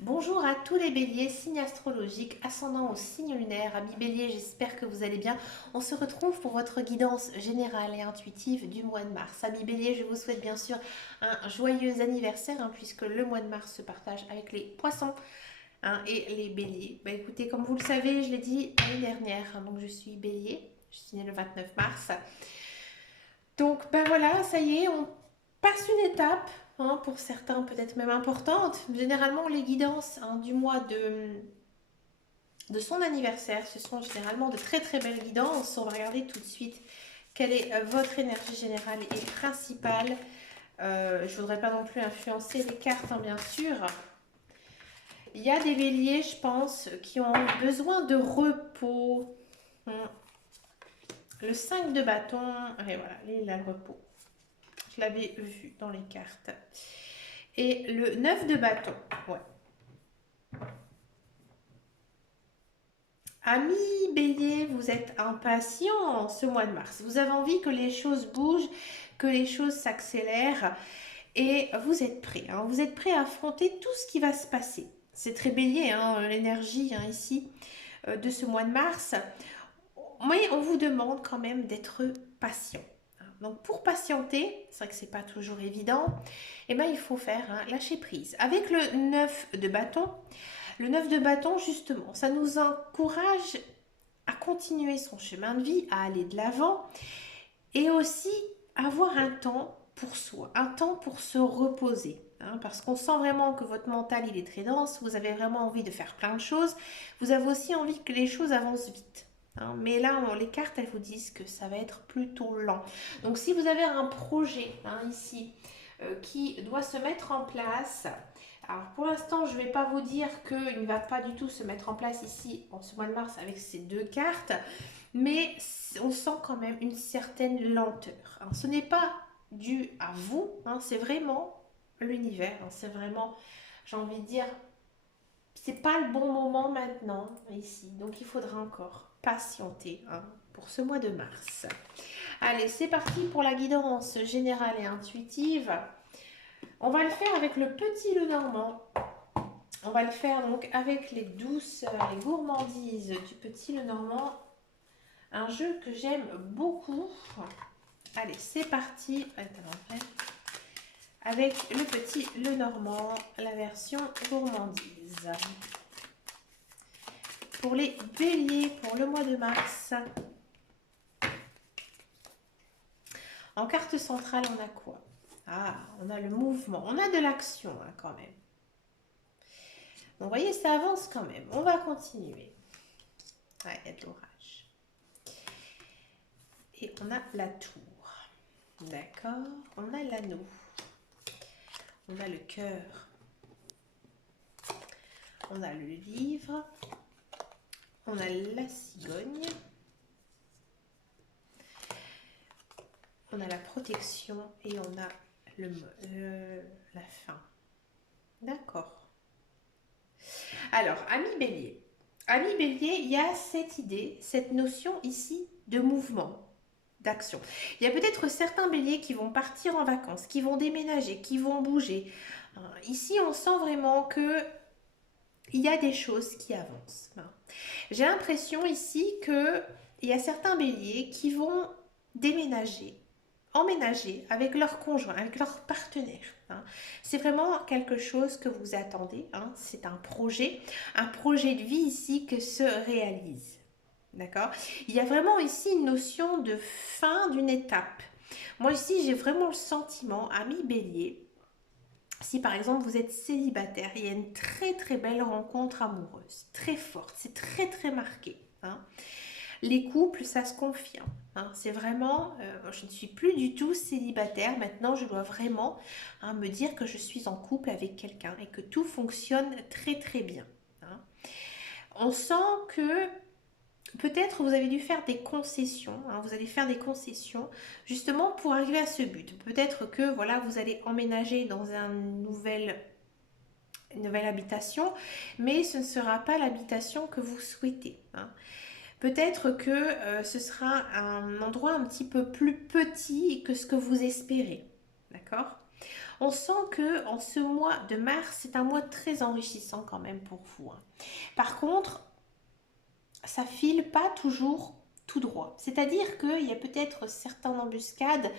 Bonjour à tous les béliers, signes astrologiques, ascendant au signe lunaire. Amis béliers, j'espère que vous allez bien. On se retrouve pour votre guidance générale et intuitive du mois de mars. Amis béliers, je vous souhaite bien sûr un joyeux anniversaire puisque le mois de mars se partage avec les poissons et les béliers. Bah, écoutez, comme vous le savez, je l'ai dit l'année dernière, donc je suis bélier. Je suis née le 29 mars. Donc ben voilà, ça y est, on passe une étape, pour certains peut-être même importante. Généralement, les guidances du mois de son anniversaire, ce sont généralement de très très belles guidances. On va regarder tout de suite quelle est votre énergie générale et principale. Je ne voudrais pas non plus influencer les cartes, bien sûr. Il y a des béliers, je pense, qui ont besoin de repos. Le 5 de bâton, et voilà, il a le repos. Je l'avais vu dans les cartes. Et le 9 de bâton, ouais. Ami bélier, vous êtes impatient ce mois de mars. Vous avez envie que les choses bougent, que les choses s'accélèrent. Et vous êtes prêt. Vous êtes prêt à affronter tout ce qui va se passer. C'est très bélier, l'énergie ici de ce mois de mars. Mais on vous demande quand même d'être patient. Donc pour patienter, c'est vrai que c'est pas toujours évident, il faut faire lâcher prise. Avec le 9 de bâton, le 9 de bâton justement, ça nous encourage à continuer son chemin de vie, à aller de l'avant et aussi avoir un temps pour soi, un temps pour se reposer. Parce qu'on sent vraiment que votre mental il est très dense, vous avez vraiment envie de faire plein de choses, vous avez aussi envie que les choses avancent vite. Mais là, les cartes, elles vous disent que ça va être plutôt lent. Donc si vous avez un projet ici qui doit se mettre en place, alors pour l'instant, je ne vais pas vous dire qu'il ne va pas du tout se mettre en place ici en ce mois de mars avec ces deux cartes, mais on sent quand même une certaine lenteur. Ce n'est pas dû à vous, c'est vraiment l'univers, c'est vraiment, j'ai envie de dire, c'est pas le bon moment maintenant ici, donc il faudra encore patienter pour ce mois de mars. Allez, c'est parti pour la guidance générale et intuitive. On va le faire avec le petit Lenormand. On va le faire donc avec les douceurs, les gourmandises du petit Lenormand. Un jeu que j'aime beaucoup. Allez, c'est parti. Avec le petit Lenormand, la version gourmandise. Pour les béliers, pour le mois de mars. En carte centrale, on a quoi? On a le mouvement. On a de l'action quand même. Donc, vous voyez, ça avance quand même. On va continuer. Ouais, il y a de l'orage. Et on a la tour. D'accord. On a l'anneau. On a le cœur. On a le livre. On a la cigogne. On a la protection et on a la fin. D'accord. Alors, ami bélier. Ami bélier, il y a cette idée, cette notion ici de mouvement, d'action. Il y a peut-être certains béliers qui vont partir en vacances, qui vont déménager, qui vont bouger. Ici, on sent vraiment que il y a des choses qui avancent. J'ai l'impression ici qu'il y a certains béliers qui vont déménager, emménager avec leur conjoint, avec leur partenaire. C'est vraiment quelque chose que vous attendez. C'est un projet de vie ici que se réalise. D'accord? Il y a vraiment ici une notion de fin d'une étape. Moi ici, j'ai vraiment le sentiment, ami bélier, si par exemple vous êtes célibataire, il y a une très très belle rencontre amoureuse, très forte, c'est très très marqué. Les couples, ça se confirme. C'est vraiment, je ne suis plus du tout célibataire. Maintenant, je dois vraiment me dire que je suis en couple avec quelqu'un et que tout fonctionne très très bien. On sent que peut-être vous avez dû faire des concessions. Vous allez faire des concessions justement pour arriver à ce but. Peut-être que voilà, vous allez emménager dans une nouvelle habitation, mais ce ne sera pas l'habitation que vous souhaitez. Peut-être que ce sera un endroit un petit peu plus petit que ce que vous espérez. D'accord? On sent que en ce mois de mars, c'est un mois très enrichissant quand même pour vous, hein. Par contre, ça file pas toujours tout droit. C'est-à-dire qu'il y a peut-être certaines embuscades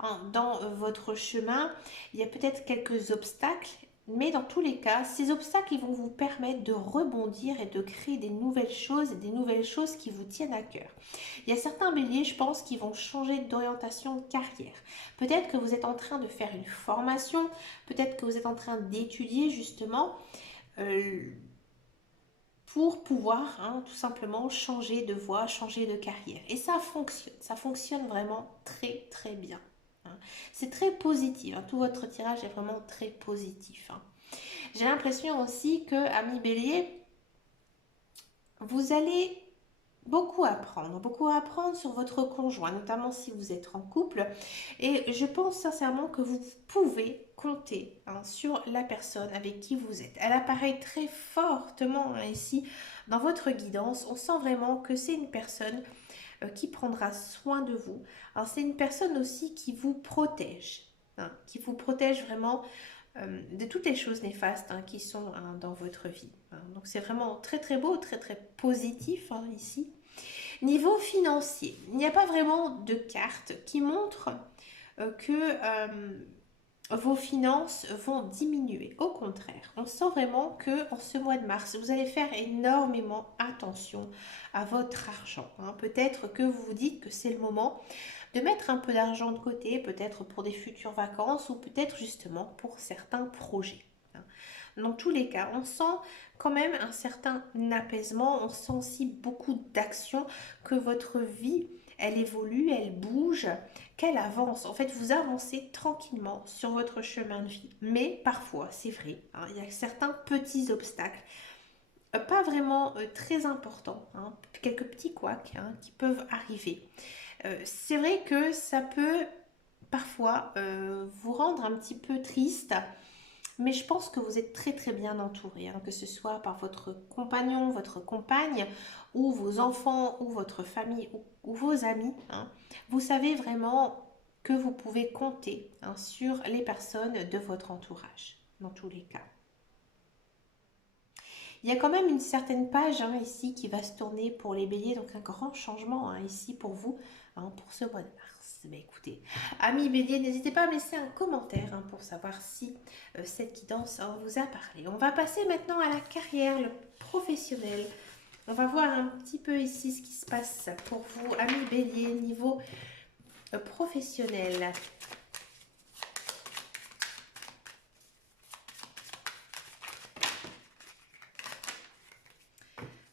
hein, dans votre chemin, il y a peut-être quelques obstacles, mais dans tous les cas, ces obstacles ils vont vous permettre de rebondir et de créer des nouvelles choses et des nouvelles choses qui vous tiennent à cœur. Il y a certains béliers, je pense, qui vont changer d'orientation de carrière. Peut-être que vous êtes en train de faire une formation, peut-être que vous êtes en train d'étudier justement euh, pour pouvoir hein, tout simplement changer de voie, changer de carrière. Et ça fonctionne vraiment très très bien, hein. C'est très positif, hein. Tout votre tirage est vraiment très positif, hein. J'ai l'impression aussi que, ami Bélier, vous allez beaucoup apprendre sur votre conjoint, notamment si vous êtes en couple. Et je pense sincèrement que vous pouvez compter hein, sur la personne avec qui vous êtes. Elle apparaît très fortement hein, ici dans votre guidance. On sent vraiment que c'est une personne qui prendra soin de vous. Alors, c'est une personne aussi qui vous protège, hein, qui vous protège vraiment de toutes les choses néfastes hein, qui sont hein, dans votre vie, hein. Donc c'est vraiment très très beau, très très positif hein, ici. Niveau financier, il n'y a pas vraiment de carte qui montre que vos finances vont diminuer. Au contraire, on sent vraiment que en ce mois de mars, vous allez faire énormément attention à votre argent, hein. Peut-être que vous vous dites que c'est le moment de mettre un peu d'argent de côté, peut-être pour des futures vacances ou peut-être justement pour certains projets, hein. Dans tous les cas, on sent quand même un certain apaisement, on sent aussi beaucoup d'action, que votre vie, elle évolue, elle bouge, qu'elle avance. En fait, vous avancez tranquillement sur votre chemin de vie. Mais parfois, c'est vrai, hein, il y a certains petits obstacles, pas vraiment très importants, hein, quelques petits couacs hein, qui peuvent arriver. C'est vrai que ça peut parfois vous rendre un petit peu triste, mais je pense que vous êtes très très bien entouré, hein, que ce soit par votre compagnon, votre compagne, ou vos enfants, ou votre famille, ou vos amis, hein. Vous savez vraiment que vous pouvez compter hein, sur les personnes de votre entourage, dans tous les cas. Il y a quand même une certaine page hein, ici qui va se tourner pour les béliers, donc un grand changement hein, ici pour vous, hein, pour ce mois de mars. Mais écoutez, amis béliers, n'hésitez pas à me laisser un commentaire hein, pour savoir si cette guidance hein, vous a parlé. On va passer maintenant à la carrière, le professionnel. On va voir un petit peu ici ce qui se passe pour vous, amis béliers, niveau professionnel.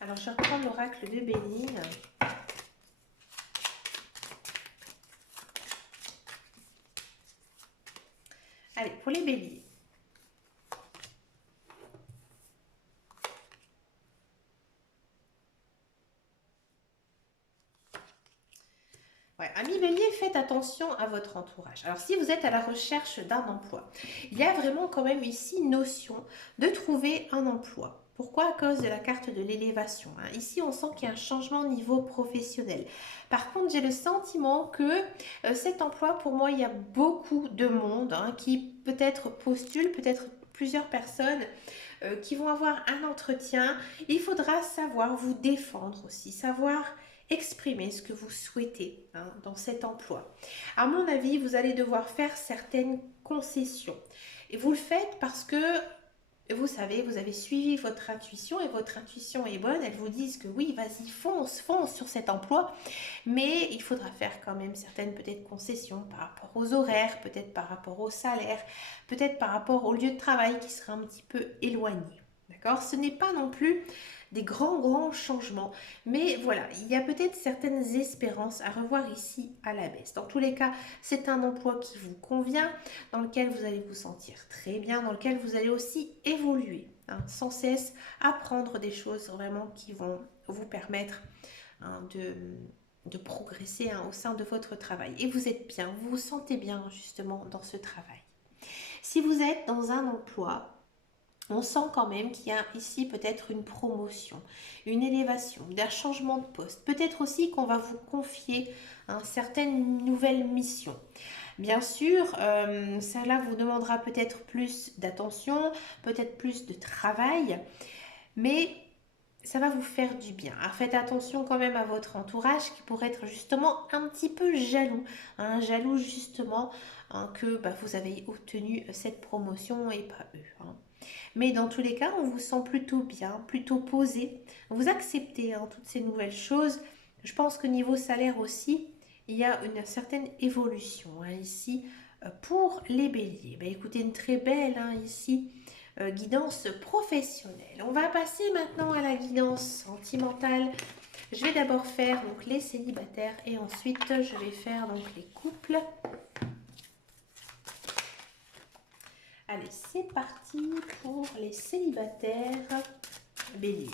Alors, je vais reprendre l'oracle de Béline. Allez, pour les béliers. Ouais, amis bélier, faites attention à votre entourage. Alors, si vous êtes à la recherche d'un emploi, il y a vraiment quand même ici notion de trouver un emploi. Pourquoi? À cause de la carte de l'élévation, hein. Ici, on sent qu'il y a un changement au niveau professionnel. Par contre, j'ai le sentiment que cet emploi, pour moi, il y a beaucoup de monde hein, qui peut-être postule, peut-être plusieurs personnes qui vont avoir un entretien. Il faudra savoir vous défendre aussi, savoir exprimer ce que vous souhaitez hein, dans cet emploi. À mon avis, vous allez devoir faire certaines concessions. Et vous le faites parce que vous savez, vous avez suivi votre intuition et votre intuition est bonne. Elles vous disent que oui, vas-y, fonce, fonce sur cet emploi. Mais il faudra faire quand même certaines peut-être concessions par rapport aux horaires, peut-être par rapport au salaire, peut-être par rapport au lieu de travail qui sera un petit peu éloigné. D'accord? Ce n'est pas non plus des grands changements. Mais voilà, il y a peut-être certaines espérances à revoir ici à la baisse. Dans tous les cas, c'est un emploi qui vous convient, dans lequel vous allez vous sentir très bien, dans lequel vous allez aussi évoluer, hein, sans cesse apprendre des choses vraiment qui vont vous permettre hein, de progresser hein, au sein de votre travail. Et vous êtes bien, vous vous sentez bien justement dans ce travail. Si vous êtes dans un emploi, on sent quand même qu'il y a ici peut-être une promotion, une élévation, un changement de poste. Peut-être aussi qu'on va vous confier hein, certaines nouvelles missions. Bien sûr, cela vous demandera peut-être plus d'attention, peut-être plus de travail, mais ça va vous faire du bien. Alors faites attention quand même à votre entourage qui pourrait être justement un petit peu jaloux, hein, jaloux justement hein, que vous avez obtenu cette promotion et pas eux. Hein. Mais dans tous les cas, on vous sent plutôt bien, plutôt posé. Vous acceptez hein, toutes ces nouvelles choses. Je pense que niveau salaire aussi, il y a une certaine évolution hein, ici pour les béliers. Ben, écoutez, une très belle hein, ici guidance professionnelle. On va passer maintenant à la guidance sentimentale. Je vais d'abord faire donc les célibataires et ensuite je vais faire donc les couples. Allez, c'est parti pour les célibataires bélier.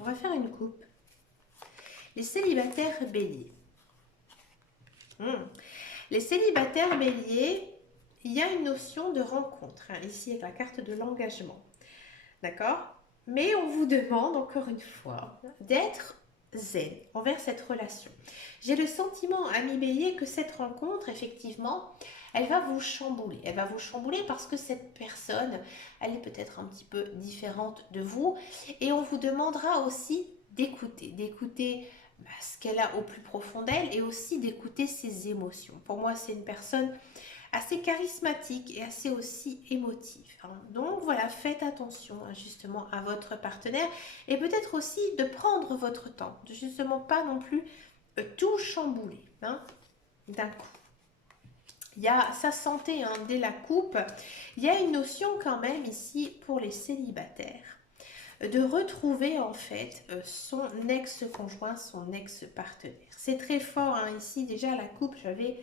On va faire une coupe. Les célibataires bélier. Les célibataires bélier, il y a une notion de rencontre, hein, ici avec la carte de l'engagement. D'accord? Mais on vous demande encore une fois d'être zen envers cette relation. J'ai le sentiment, ami bélier, que cette rencontre, effectivement, elle va vous chambouler. Elle va vous chambouler parce que cette personne, elle est peut-être un petit peu différente de vous. Et on vous demandera aussi d'écouter ce qu'elle a au plus profond d'elle et aussi d'écouter ses émotions. Pour moi, c'est une personne assez charismatique et assez aussi émotif. Hein. Donc voilà, faites attention hein, justement à votre partenaire et peut-être aussi de prendre votre temps, de justement pas non plus tout chambouler hein, d'un coup. Il y a sa santé hein, dès la coupe. Il y a une notion quand même ici pour les célibataires de retrouver en fait son ex-conjoint, son ex-partenaire. C'est très fort hein, ici déjà la coupe, j'avais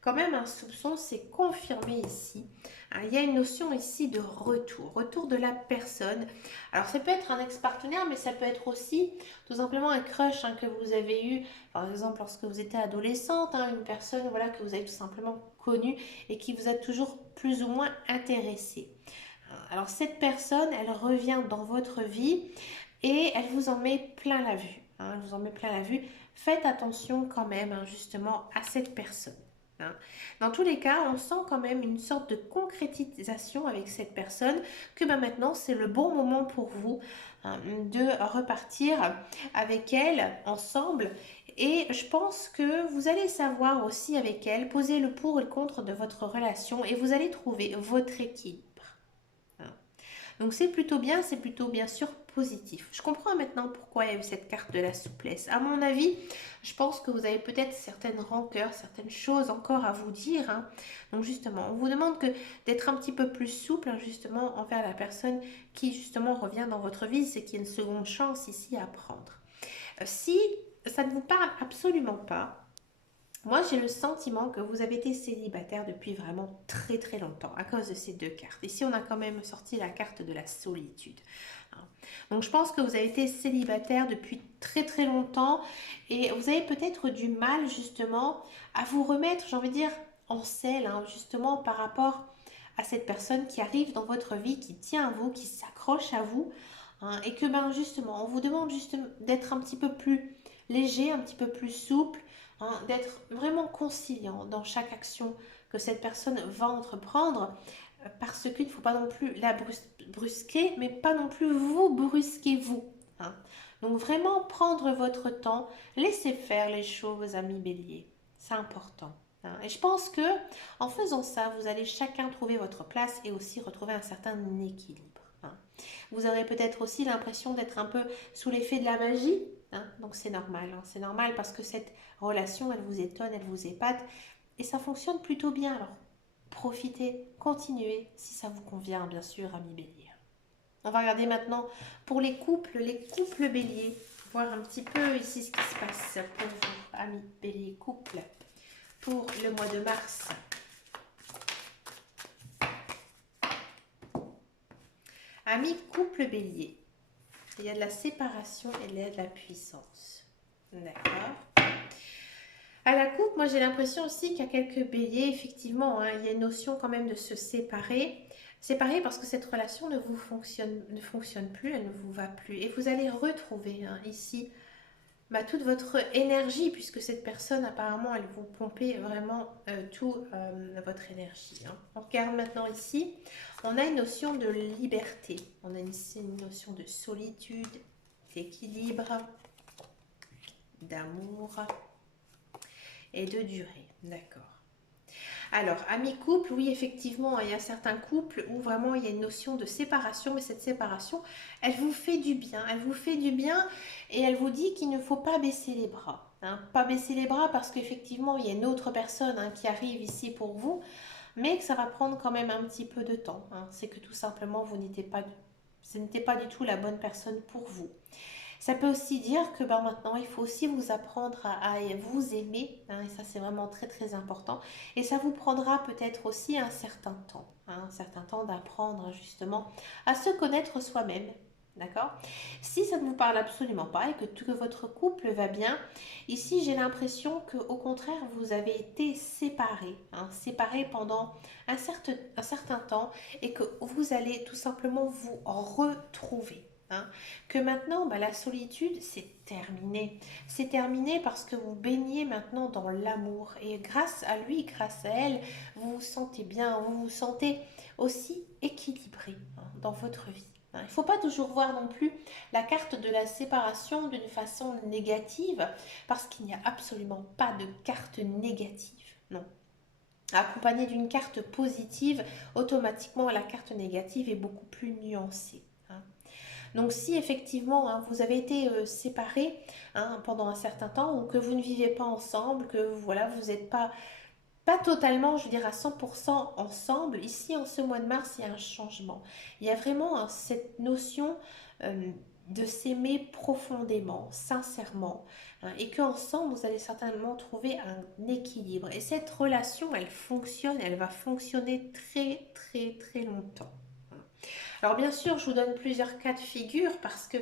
quand même un soupçon, c'est confirmé ici. Hein, il y a une notion ici de retour de la personne. Alors ça peut être un ex-partenaire, mais ça peut être aussi tout simplement un crush hein, que vous avez eu, par exemple lorsque vous étiez adolescente, hein, une personne voilà, que vous avez tout simplement connue et qui vous a toujours plus ou moins intéressé. Alors cette personne, elle revient dans votre vie et elle vous en met plein la vue. Hein, elle vous en met plein la vue. Faites attention quand même hein, justement à cette personne. Hein. Dans tous les cas, on sent quand même une sorte de concrétisation avec cette personne que maintenant c'est le bon moment pour vous hein, de repartir avec elle ensemble. Et je pense que vous allez savoir aussi avec elle poser le pour et le contre de votre relation et vous allez trouver votre équilibre. Donc c'est plutôt bien sûr positif. Je comprends maintenant pourquoi il y a eu cette carte de la souplesse. À mon avis, je pense que vous avez peut-être certaines rancœurs, certaines choses encore à vous dire. Hein. Donc justement, on vous demande d'être un petit peu plus souple hein, justement envers la personne qui justement revient dans votre vie. C'est qu'il y a une seconde chance ici à prendre. Si ça ne vous parle absolument pas, moi, j'ai le sentiment que vous avez été célibataire depuis vraiment très très longtemps à cause de ces deux cartes. Ici, on a quand même sorti la carte de la solitude. Hein. Donc, je pense que vous avez été célibataire depuis très très longtemps et vous avez peut-être du mal justement à vous remettre, j'ai envie de dire, en selle, hein, justement par rapport à cette personne qui arrive dans votre vie, qui tient à vous, qui s'accroche à vous. Hein, et que justement, on vous demande justement d'être un petit peu plus léger, un petit peu plus souple, hein, d'être vraiment conciliant dans chaque action que cette personne va entreprendre, parce qu'il ne faut pas non plus la brusquer, mais pas non plus vous brusquer vous. Hein. Donc vraiment prendre votre temps, laisser faire les choses, amis bélier, c'est important. Hein. Et je pense que en faisant ça, vous allez chacun trouver votre place et aussi retrouver un certain équilibre. Hein. Vous aurez peut-être aussi l'impression d'être un peu sous l'effet de la magie, hein. Donc c'est normal, hein. C'est normal parce que cette relation, elle vous étonne, elle vous épate et ça fonctionne plutôt bien. Alors profitez, continuez si ça vous convient, bien sûr, amis bélier. On va regarder maintenant pour les couples bélier, voir un petit peu ici ce qui se passe pour vous, amis bélier couple, pour le mois de mars. Amis couple bélier, il y a de la séparation et il y a de la puissance. D'accord. À la coupe, moi j'ai l'impression aussi qu'il y a quelques béliers, effectivement, hein, il y a une notion quand même de se séparer. Séparés parce que cette relation ne fonctionne plus, elle ne vous va plus. Et vous allez retrouver hein, ici toute votre énergie, puisque cette personne, apparemment, elle vous pompait vraiment tout votre énergie. Hein. On regarde maintenant ici, on a une notion de liberté, on a ici une notion de solitude, d'équilibre, d'amour et de durée. D'accord. Alors, amis couple, oui, effectivement, il y a certains couples où vraiment il y a une notion de séparation, mais cette séparation, elle vous fait du bien. Elle vous fait du bien et elle vous dit qu'il ne faut pas baisser les bras. Hein. Pas baisser les bras parce qu'effectivement, il y a une autre personne hein, qui arrive ici pour vous, mais que ça va prendre quand même un petit peu de temps. Hein. C'est que tout simplement, ce n'était pas du tout la bonne personne pour vous. Ça peut aussi dire que maintenant, il faut aussi vous apprendre à vous aimer, hein, et ça c'est vraiment très très important. Et ça vous prendra peut-être aussi un certain temps d'apprendre justement à se connaître soi-même. D'accord. Si ça ne vous parle absolument pas et que votre couple va bien, ici j'ai l'impression que au contraire vous avez été séparés, hein, séparés pendant un certain temps et que vous allez tout simplement vous retrouver. Hein, que maintenant, la solitude, c'est terminé. C'est terminé parce que vous baignez maintenant dans l'amour. Et grâce à lui, grâce à elle, vous vous sentez bien, vous vous sentez aussi équilibré hein, dans votre vie. Hein. Il ne faut pas toujours voir non plus la carte de la séparation d'une façon négative, parce qu'il n'y a absolument pas de carte négative. Non. Accompagnée d'une carte positive, automatiquement la carte négative est beaucoup plus nuancée. Hein. Donc si effectivement hein, vous avez été séparés hein, pendant un certain temps ou que vous ne vivez pas ensemble, que voilà, vous n'êtes pas totalement, je veux dire, à 100% ensemble, ici en ce mois de mars, il y a un changement. Il y a vraiment hein, cette notion de s'aimer profondément, sincèrement, hein, et qu'ensemble, vous allez certainement trouver un équilibre. Et cette relation, elle fonctionne, elle va fonctionner très, très, très longtemps. Alors bien sûr, je vous donne plusieurs cas de figure parce que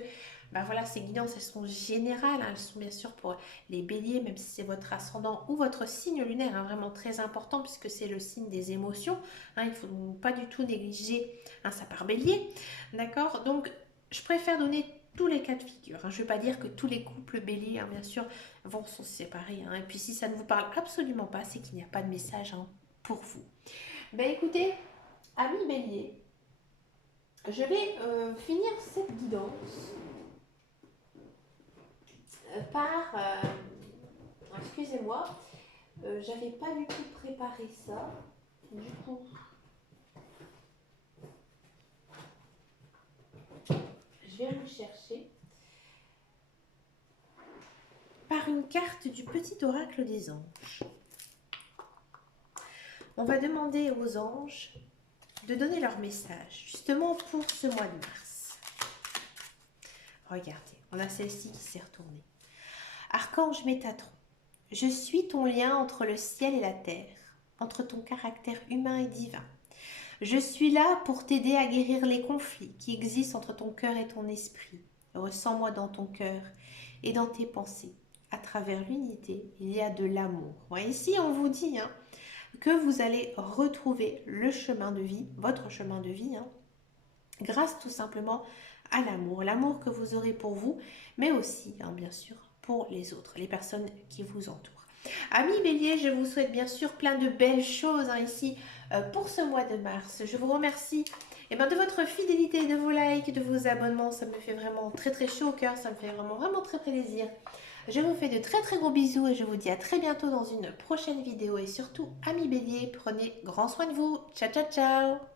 voilà, ces guidances, elles sont générales, hein, elles sont bien sûr pour les béliers, même si c'est votre ascendant ou votre signe lunaire, hein, vraiment très important puisque c'est le signe des émotions. Hein, il ne faut pas du tout négliger hein, sa part bélier. D'accord. Donc, je préfère donner tous les cas de figure. Hein. Je ne veux pas dire que tous les couples béliers, hein, bien sûr, vont se séparer. Hein. Et puis si ça ne vous parle absolument pas, c'est qu'il n'y a pas de message hein, pour vous. Écoutez, amis béliers, je vais finir cette guidance par... excusez-moi, j'avais pas du tout préparé ça. Du coup, je vais vous chercher par une carte du petit oracle des anges. On va demander aux anges de donner leur message, justement pour ce mois de mars. Regardez, on a celle-ci qui s'est retournée. Archange Métatron, je suis ton lien entre le ciel et la terre, entre ton caractère humain et divin. Je suis là pour t'aider à guérir les conflits qui existent entre ton cœur et ton esprit. Ressens-moi dans ton cœur et dans tes pensées. À travers l'unité, il y a de l'amour. Ici, on vous dit hein, que vous allez retrouver le chemin de vie, votre chemin de vie, hein, grâce tout simplement à l'amour. L'amour que vous aurez pour vous, mais aussi, hein, bien sûr, pour les autres, les personnes qui vous entourent. Amis bélier, je vous souhaite bien sûr plein de belles choses hein, ici pour ce mois de mars. Je vous remercie de votre fidélité, de vos likes, de vos abonnements. Ça me fait vraiment très très chaud au cœur, ça me fait vraiment très plaisir. Je vous fais de très très gros bisous et je vous dis à très bientôt dans une prochaine vidéo. Et surtout, amis bélier, prenez grand soin de vous. Ciao ciao ciao.